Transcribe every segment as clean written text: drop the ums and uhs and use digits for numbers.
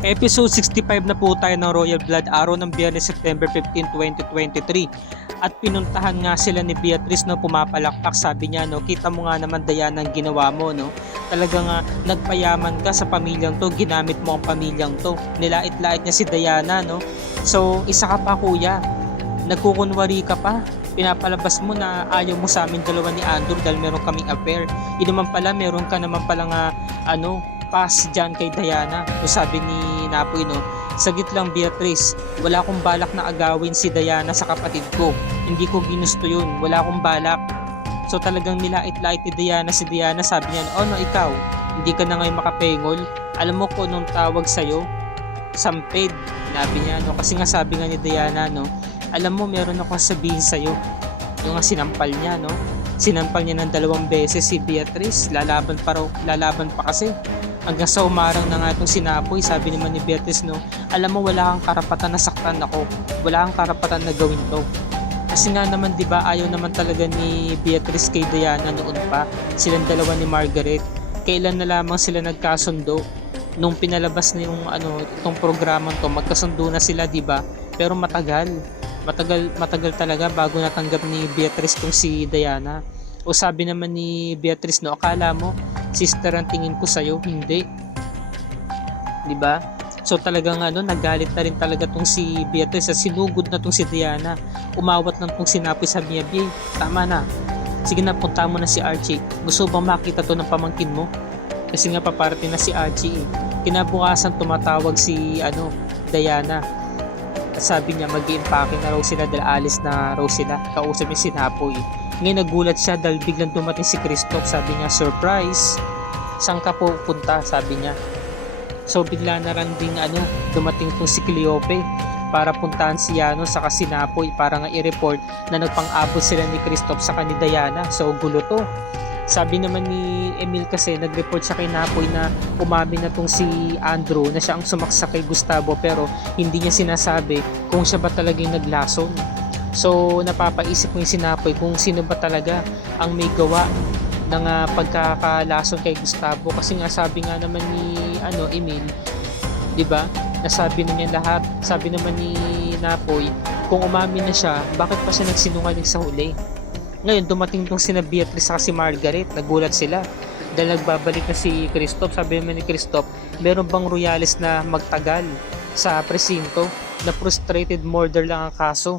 Episode 65 na po tayo ng Royal Blood, araw ng Biyernes, September 15, 2023. At pinuntahan nga sila ni Beatrice, no, pumapalakpak. Sabi niya, no, kita mo nga naman Diana ang ginawa mo, no. Talaga nga nagpayaman ka sa pamilyang to, ginamit mo ang pamilyang to. Nilait-lait niya si Diana, no. So, isa ka pa kuya, nagkukunwari ka pa. Pinapalabas mo na ayaw mo sa amin dalawa ni Andrew dahil meron kaming affair. Yun naman pala, meron ka naman pala nga pass dyan kay Diana. O sabi ni Napoy, no, sagit lang Beatrice, wala akong balak na agawin si Diana sa kapatid ko. Hindi ko ginusto yun, wala akong balak. So talagang nilait-lait ni Diana si Diana. Sabi niya, oh no, ikaw, hindi ka na ngayon makapengol. Alam mo ko nung tawag sa'yo, sampid. Sabi niya, no, kasi nga sabi nga ni Diana, no, alam mo meron ako sabihin sa'yo. Yung nga sinampal niya, no, sinampal niya ng 2 beses si Beatrice. Lalaban pa kasi hanggang sa umarang na nga itong sinapoy. Sabi naman ni Beatrice, no, alam mo wala kang karapatan na saktan ako, wala kang karapatan na gawin to. Kasi nga naman, di ba, ayaw naman talaga ni Beatrice kay Diana noon pa. Silang dalawa ni Margaret, kailan na lamang sila nagkasundo nung pinalabas na yung itong programang to. Magkasundo na sila, di ba, pero matagal talaga bago natanggap ni Beatrice tong si Diana. O sabi naman ni Beatrice, no, akala mo sister ang tingin ko sa'yo, hindi, di ba? So talagang nagalit na rin talaga tong si Beatrice, sinugod na tong si Diana. Umawat na tong sinapoy. Sabi niya, Bie, tama na, sige na, punta mo na si Archie. Gusto bang makita to ng pamangkin mo? Kasi nga paparating na si Archie eh. Kinabukasan tumatawag si Diana. At sabi niya mag-i-impake na raw sila dahil alis na raw sila. Kausap niya si Napoy. Ngayon nagulat siya dahil biglang dumating si Christoph. Sabi niya, surprise, saan ka po punta? Sabi niya. So bigla na rin ding dumating tong si Cleope para puntahan si Yano sa si Napoy para nga i-report na nagpang-abot sila ni Christoph sa ni Diana. So gulo to. Sabi naman ni Emil kasi, nag-report siya kay Napoy na umamin na tong si Andrew na siya ang sumaksak kay Gustavo, pero hindi niya sinasabi kung siya ba talaga yung naglason. So napapaisip mo yung si Napoy kung sino ba talaga ang may gawa ng pagkakalason kay Gustavo. Kasi nga sabi nga naman ni Emil, di ba, nasabi na niya lahat. Sabi naman ni Napoy, kung umamin na siya, bakit pa siya nagsinungaling sa huli? Ngayon dumating tong sina Beatrice sa si Margaret. Nagulat sila dahil nagbabalik na si Christoph. Sabi naman ni Christoph, meron bang royales na magtagal sa presinto, na frustrated murder lang ang kaso?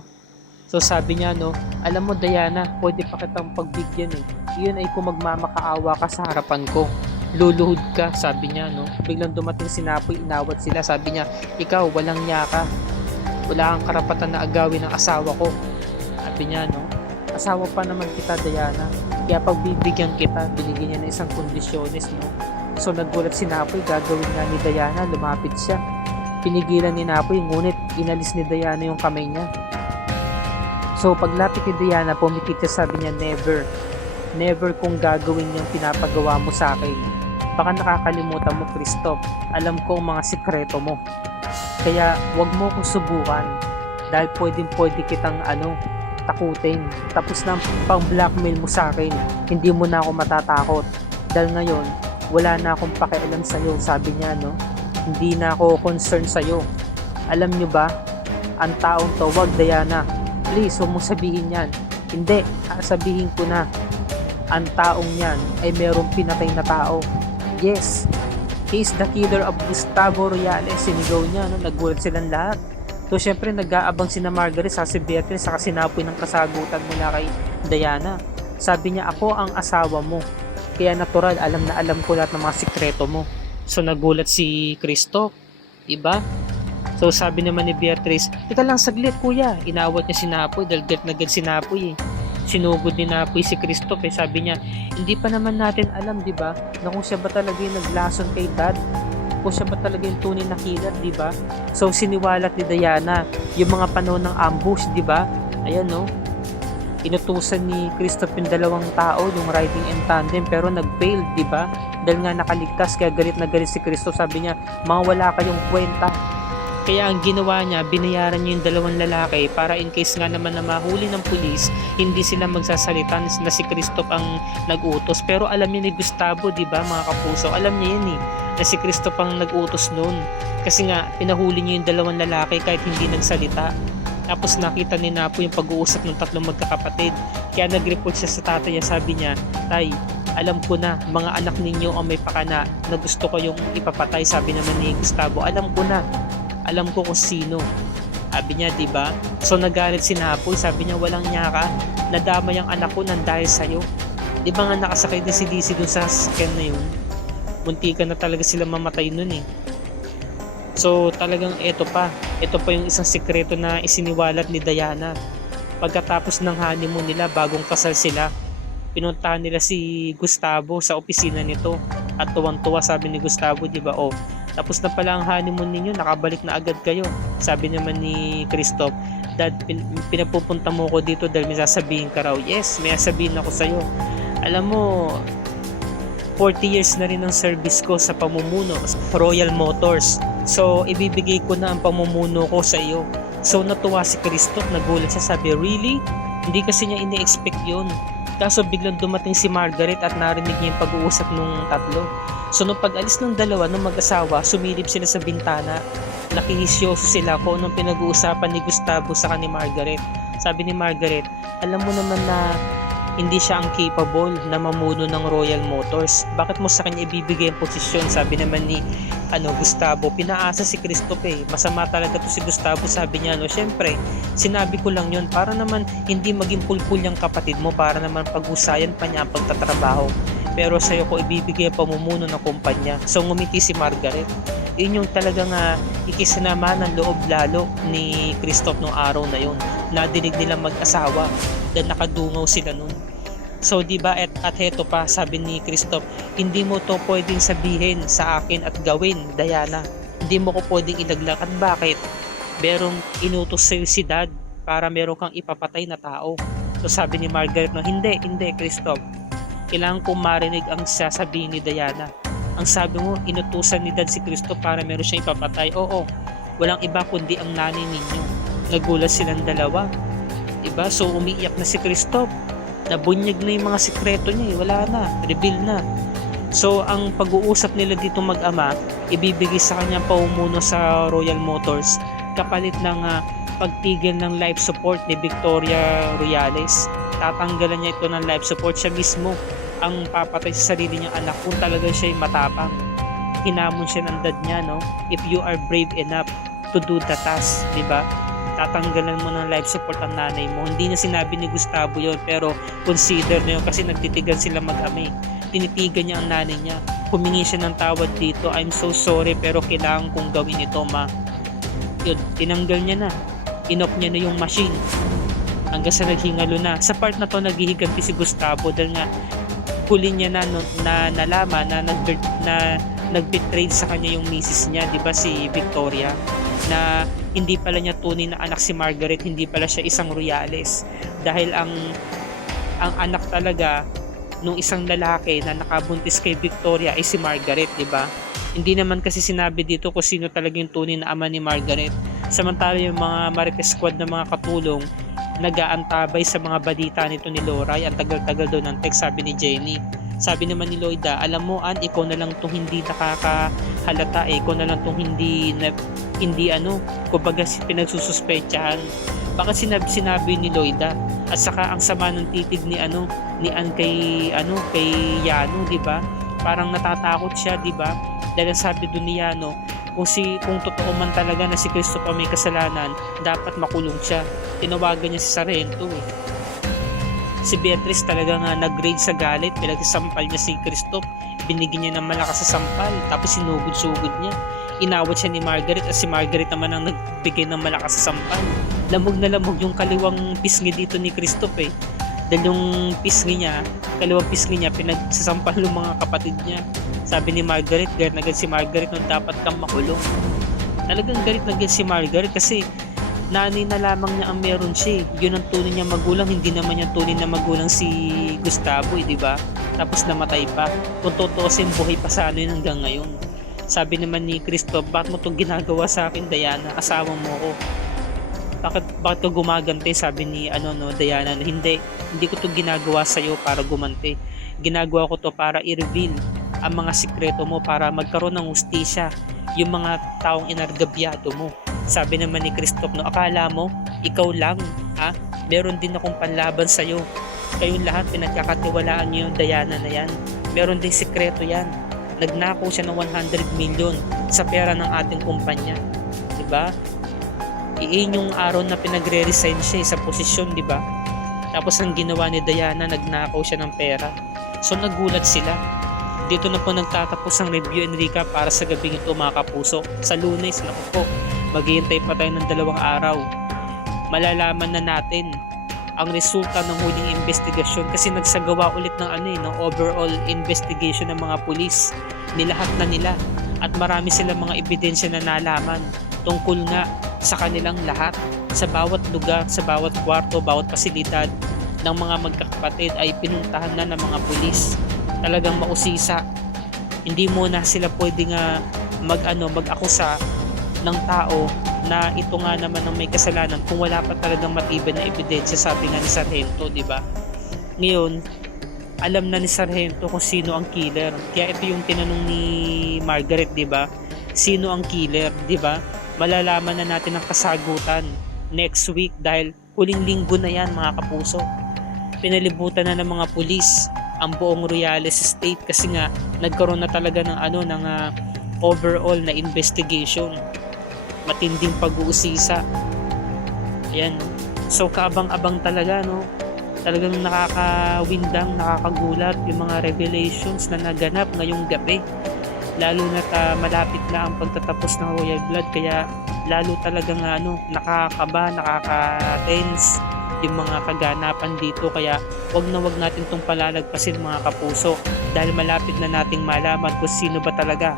So sabi niya, no, alam mo Diana, pwede pa kitang pagbigyan eh. Iyon ay kung magmamakaawa ka sa harapan ko, luluhod ka. Sabi niya, no. Biglang dumating si Napoy, inawat sila. Sabi niya, ikaw walang niya ka, wala kang karapatan na agawin ng asawa ko. Sabi niya, no, asawa pa naman kita Diana, kaya pagbibigyan kita. Binigyan niya ng isang kondisyones, no. So nagulat si Napoy, gagawin nga ni Diana, lumapit siya. Pinigilan ni Napoy, ngunit inalis ni Diana yung kamay niya. So paglapit ni Diana, pumikit siya. Sabi niya, never kung gagawin yung pinapagawa mo sa akin. Baka nakakalimutan mo Christoph, alam ko ang mga sikreto mo, kaya wag mo kong subukan dahil pwede kitang takutin. Tapos na pang blackmail mo sa akin, hindi mo na ako matatakot dahil ngayon wala na akong pakialam sa'yo. Sabi niya, no, hindi na ako concerned sa'yo. Alam nyo ba, ang taong to, wag Diana, please huwag mong sabihin yan. Hindi, sabihin ko na, ang taong yan ay merong pinatay na tao. Yes, he is the killer of Gustavo Royales. Sinigaw niya, no? Nagulat silang lahat. So syempre nag-aabang sina Margaret sa si Beatrice sa sinapoy ng kasagutan mula kay Diana. Sabi niya, ako ang asawa mo, kaya natural alam na alam ko lahat ng mga sikreto mo. So nagulat si Christoph, diba? So sabi naman ni Beatrice, teka lang saglit kuya. Inawat niya si Napoy dahil get na get si Napoy eh. Sinugod ni Napoy si Christoph eh. Sabi niya, hindi pa naman natin alam, diba, na kung siya ba talaga yung naglason kay Dad, kung siya ba talaga yung tunay na killer, diba? So siniwalat ni Diana yung mga panahon ng ambush, diba? Ayan, no, inutusan ni Christoph yung 2 tao, yung riding in tandem, pero nag-fail, diba? Dahil nga nakaligtas, kaya galit na galit si Christoph. Sabi niya, mga wala kayong kwenta, Kaya ang ginawa niya, binayaran niya yung dalawang lalaki para in case nga naman na mahuli ng pulis, hindi sila magsasalita na si Christoph ang nag-utos. Pero alam niya ni Gustavo, di ba mga kapuso? Alam niya yan na si Christoph ang nag-utos noon. Kasi nga, pinahuli niya yung dalawang lalaki kahit hindi nagsalita. Tapos nakita ni Napo yung pag-uusap ng tatlong magkakapatid. Kaya nag-report siya sa tatay niya, sabi niya, "Tay, alam ko na, mga anak ninyo ang may pakana na gusto ko yung ipapatay." Sabi naman ni Gustavo, "Alam ko na. Alam ko kung sino." Sabi niya, di ba? So nagalit si Napoy, sabi niya, "Walang niya ka, nadamay ang anak ko nang dahil sa'yo." Di ba nga nakasakay din si DC dun sa sasakyan na yun? Munti ka na talaga sila mamatay nun eh. So talagang ito pa yung isang sikreto na isiniwalat ni Diana. Pagkatapos ng honeymoon nila, bagong kasal sila, pinuntahan nila si Gustavo sa opisina nito. At tuwang-tuwa, sabi ni Gustavo, di ba, "Oh, tapos na pala ang honeymoon ninyo, nakabalik na agad kayo." Sabi naman ni Christoph, "Dad, pinapupunta mo ko dito dahil may sasabihin ka raw." "Yes, may sasabihin ako sa'yo. Alam mo, 40 years na rin ang service ko sa pamumuno sa Royal Motors. So, ibibigay ko na ang pamumuno ko sa iyo." So, natuwa si Christoph, nagulat siya, sabi, "Really?" Hindi kasi niya ini-expect yun. Kaso biglang dumating si Margaret at narinig niya yung pag-uusap ng tatlo. So, nung pag-alis ng dalawa, nung mag-asawa, sumilip sila sa bintana. Nakihisyoso sila kung anong pinag-uusapan ni Gustavo sa ni Margaret. Sabi ni Margaret, "Alam mo naman na hindi siya ang capable na mamuno ng Royal Motors. Bakit mo sa kanya ibibigay ang posisyon?" Sabi naman ni Gustavo, "Pinaasa si Christoph eh. Masama talaga to si Gustavo." Sabi niya, "Syempre, sinabi ko lang yun para naman hindi maging pulpul yung kapatid mo, para naman pag-usayan pa niya ang pagtatrabaho. Pero sa'yo ko ibibigay ang pamumuno ng kumpanya." So ngumiti si Margaret. Yun yung talagang ikisinama ng loob lalo ni Christoph nung araw na yun. Nadinig nilang mag-asawa dahil nakadungaw sila nun. So di ba at heto pa, sabi ni Christoph, "Hindi mo to pwedeng sabihin sa akin at gawin, Diana. Hindi mo ko pwedeng ilaglag." At bakit? Merong inutos sa'yo si Dad para meron kang ipapatay na tao. So sabi ni Margaret, "No, hindi Christoph. Kailangan kong marinig ang sasabihin ni Diana. Ang sabi mo, inutusan ni Dad si Christoph para meron siyang ipapatay." "Oo, walang iba kundi ang nanay ninyo." Nagulat silang dalawa. Diba? So umiiyak na si Christoph. Nabunyag na yung mga sikreto niya, wala na, reveal na. So ang pag-uusap nila dito mag-ama, ibibigay sa kanya pamumuno sa Royal Motors kapalit ng pagtigil ng life support ni Victoria Royales. Tatanggalan niya ito ng life support. Siya mismo ang papatay sa sarili niyang anak kung talaga siya matapang. Hinamon siya ng dad niya, no? "If you are brave enough to do the task," di ba? Tatanggalan mo ng life support ang nanay mo. Hindi na sinabi ni Gustavo yun, pero consider na yun kasi nagtitigan sila mag-ami. Tinitigan niya ang nanay niya. Humingi siya ng tawad dito, "I'm so sorry pero kailangan kong gawin ito, ma." Yun, tinanggal niya na. Inop niya na yung machine. Hanggang sa naghingalo na. Sa part na to, naghihiganti si Gustavo dahil nga huli niya na nalaman na nag-betray sa kanya yung misis niya, di ba, si Victoria, na hindi pala niya tunay na anak si Margaret, hindi pala siya isang Royales. Dahil ang anak talaga nung isang lalaki na nakabuntis kay Victoria ay si Margaret, di ba? Hindi naman kasi sinabi dito kung sino talaga yung tunay na ama ni Margaret. Samantala yung mga Marites Squad na mga katulong nag-aantabay sa mga balita nito ni Loray. Ang tagal-tagal daw ng text, sabi ni Jenny. Sabi naman ni Loida, "Alam mo, Ann, ikaw na lang itong hindi nakakahalata eh. Ikaw na lang itong hindi kumbaga pinagsususpetsahan." Bakit sinabi ni Loida? At saka ang sama ng titig ni Ann kay Yano, di ba? Parang natatakot siya, di ba? Dahil sabi doon ni Yano, kung totoo man talaga na si Christoph may kasalanan, dapat makulong siya. Tinawagan niya si Sargento eh. Si Beatrice talaga nga nag-grade sa galit, pinagsasampal niya si Christoph, binigyan niya ng malakas sa sampal, tapos sinugod-sugod niya. Inawat siya ni Margaret at si Margaret naman ang nagbigay ng malakas sa sampal. Lamog na lamog yung kaliwang pisngi dito ni Christoph eh. Dahil yung kaliwang pisngi niya, pinagsasampal ng mga kapatid niya. Sabi ni Margaret, galit na galit si Margaret nung dapat kang makulong. Talagang galit na galit si Margaret kasi nanay na lamang niya ang meron siya. Yun ang tunay niya magulang, hindi naman yung tunay na magulang si Gustavo, di ba? Tapos namatay pa. Kung totoo buhay pa sana yun hanggang ngayon. Sabi naman ni Christoph, bakit mo to ginagawa sa akin, Diana? Asawa mo ko. Bakit ka gumaganti? Sabi ni Diana, na hindi ko to ginagawa sa iyo para gumanti. Ginagawa ko to para i-reveal ang mga sikreto mo, para magkaroon ng hustisya yung mga taong inargabyado mo. Sabi naman ni Christoph, akala mo ikaw lang, ha? Meron din akong panlaban sa iyo. Kayong lahat pinagkakatiwalaan niyo yung Diana na yan. Meron din sikreto yan. Nagnakaw siya ng 100 million sa pera ng ating kumpanya. 'Di ba? Iyon yung araw na pinagre-resign siya sa posisyon, 'di ba? Tapos ang ginawa ni Diana, nagnakaw siya ng pera. So nagulat sila. Dito na po nagtatapos ang review and recap para sa gabing ito, mga kapuso. Sa Lunes, naku po, maghihintay pa tayo ng 2 araw. Malalaman na natin ang resulta ng huling investigasyon, kasi nagsagawa ulit ng overall investigation ng mga pulis. Nilahat na nila at marami silang mga ebidensya na nalaman tungkol nga sa kanilang lahat. Sa bawat lugar, sa bawat kwarto, bawat pasilidad ng mga magkakapatid ay pinuntahan na ng mga pulis. Talagang mausisa. Hindi muna sila pwedeng mag-akusa ng tao na ito nga naman ang may kasalanan kung wala pa talagang matibay na ebidensya, sabi nga ni Sargento, di ba? Ngayon, alam na ni Sargento kung sino ang killer. Kaya ito yung tinanong ni Margaret, di ba? Sino ang killer, di ba? Malalaman na natin ang kasagutan next week, dahil huling linggo na yan, mga kapuso. Pinalibutan na ng mga pulis ang buong Royales Estate kasi nga nagkaroon na talaga ng overall na investigation. Matinding pag-uusisa. Ayan. So kaabang-abang talaga, no? Talagang nakakawindang, nakakagulat yung mga revelations na naganap ngayong gabi. Lalo na malapit na ang pagtatapos ng Royal Blood, kaya lalo talagang nakakaba, nakaka-tense yung mga kaganapan dito. Kaya wag natin tong palalagpasin, mga kapuso, dahil malapit na nating malaman kung sino ba talaga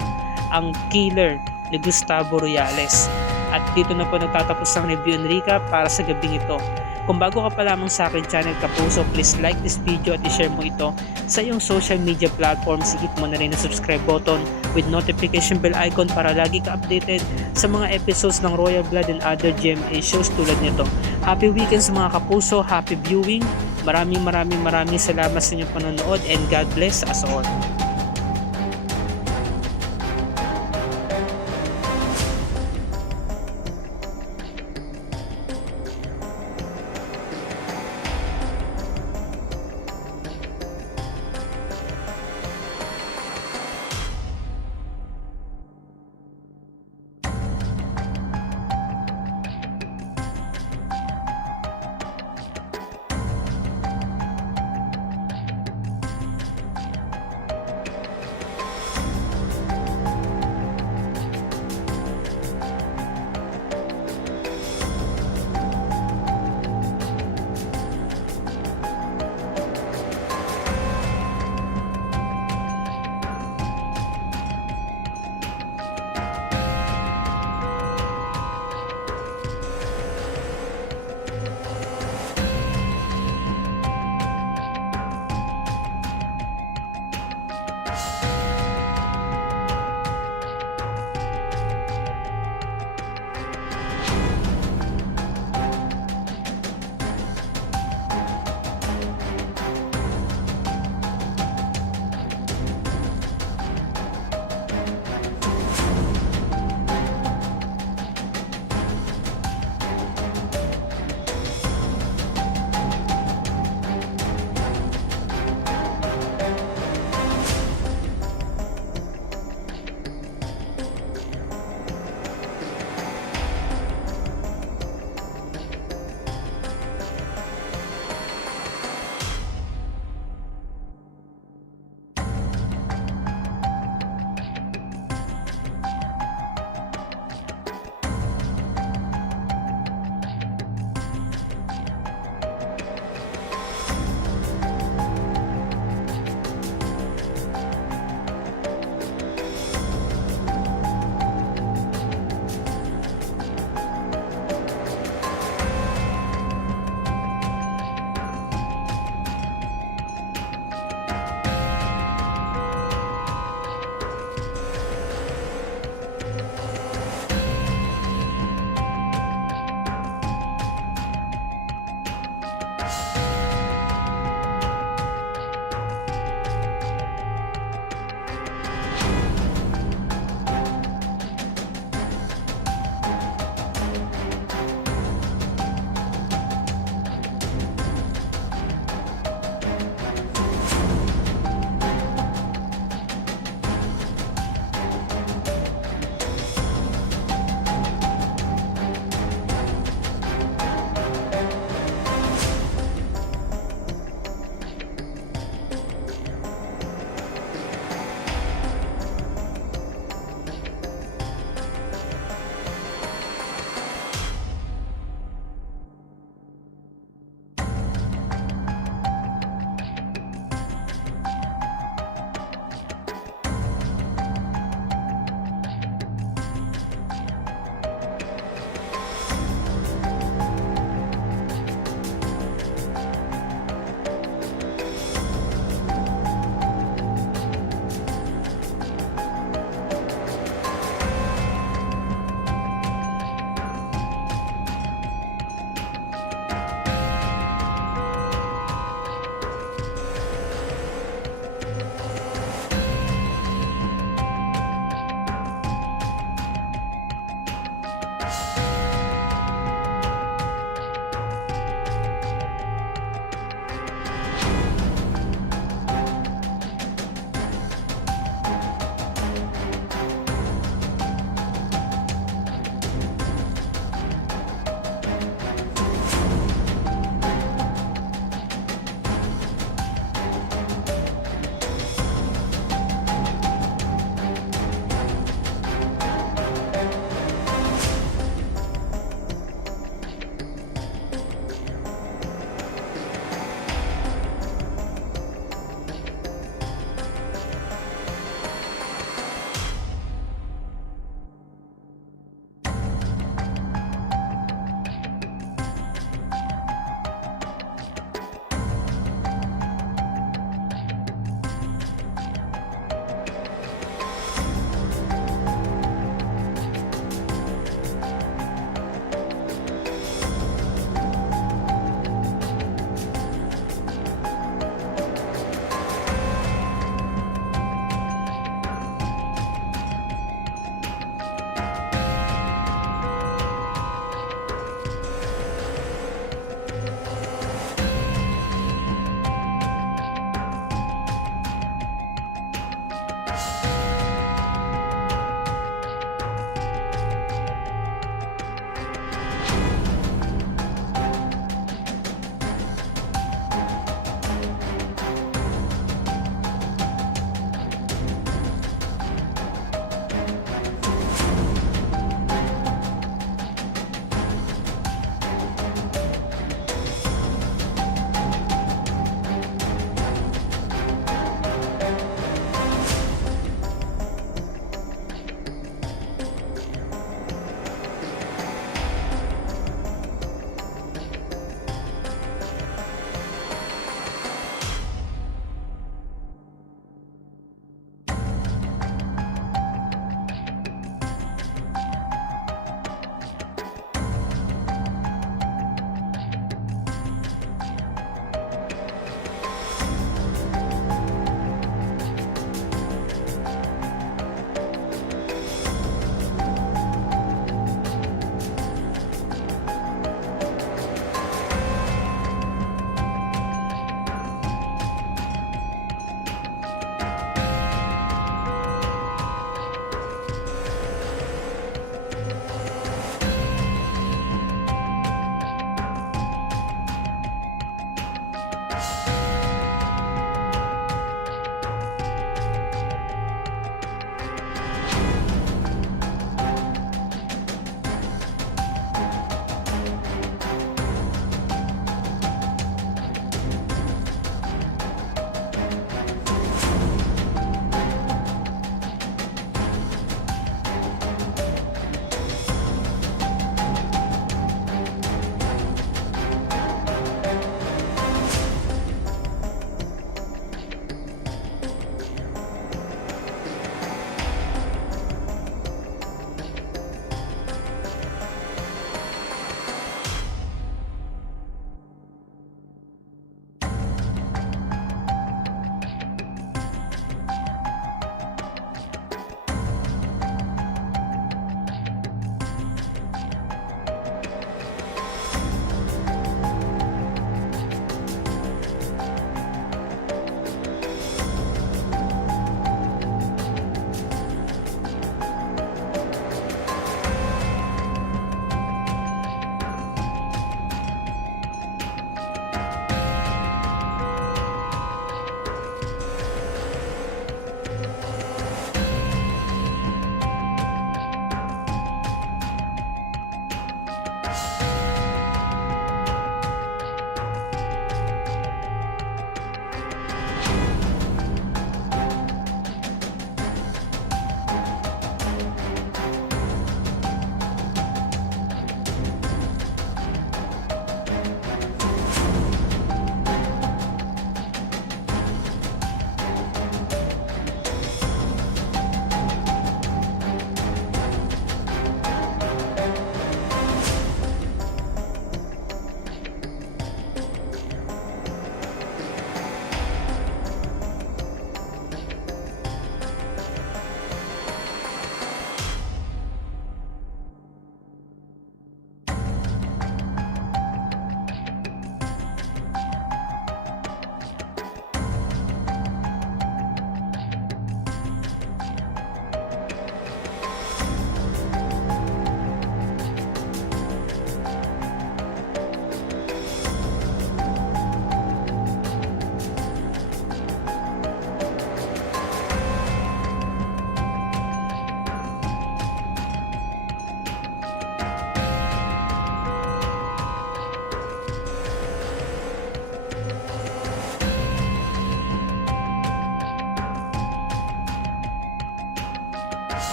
ang killer ni Gustavo Royales. At dito na po nagtatapos ang review and recap para sa gabing ito. Kung bago ka pa lamang sa akin channel, kapuso, please like this video at i-share mo ito sa iyong social media platforms. Hit mo na rin ang subscribe button with notification bell icon para lagi ka updated sa mga episodes ng Royal Blood and other GMA shows tulad nito. Happy weekend sa mga kapuso, happy viewing. Maraming salamat sa inyong panonood, and God bless us all.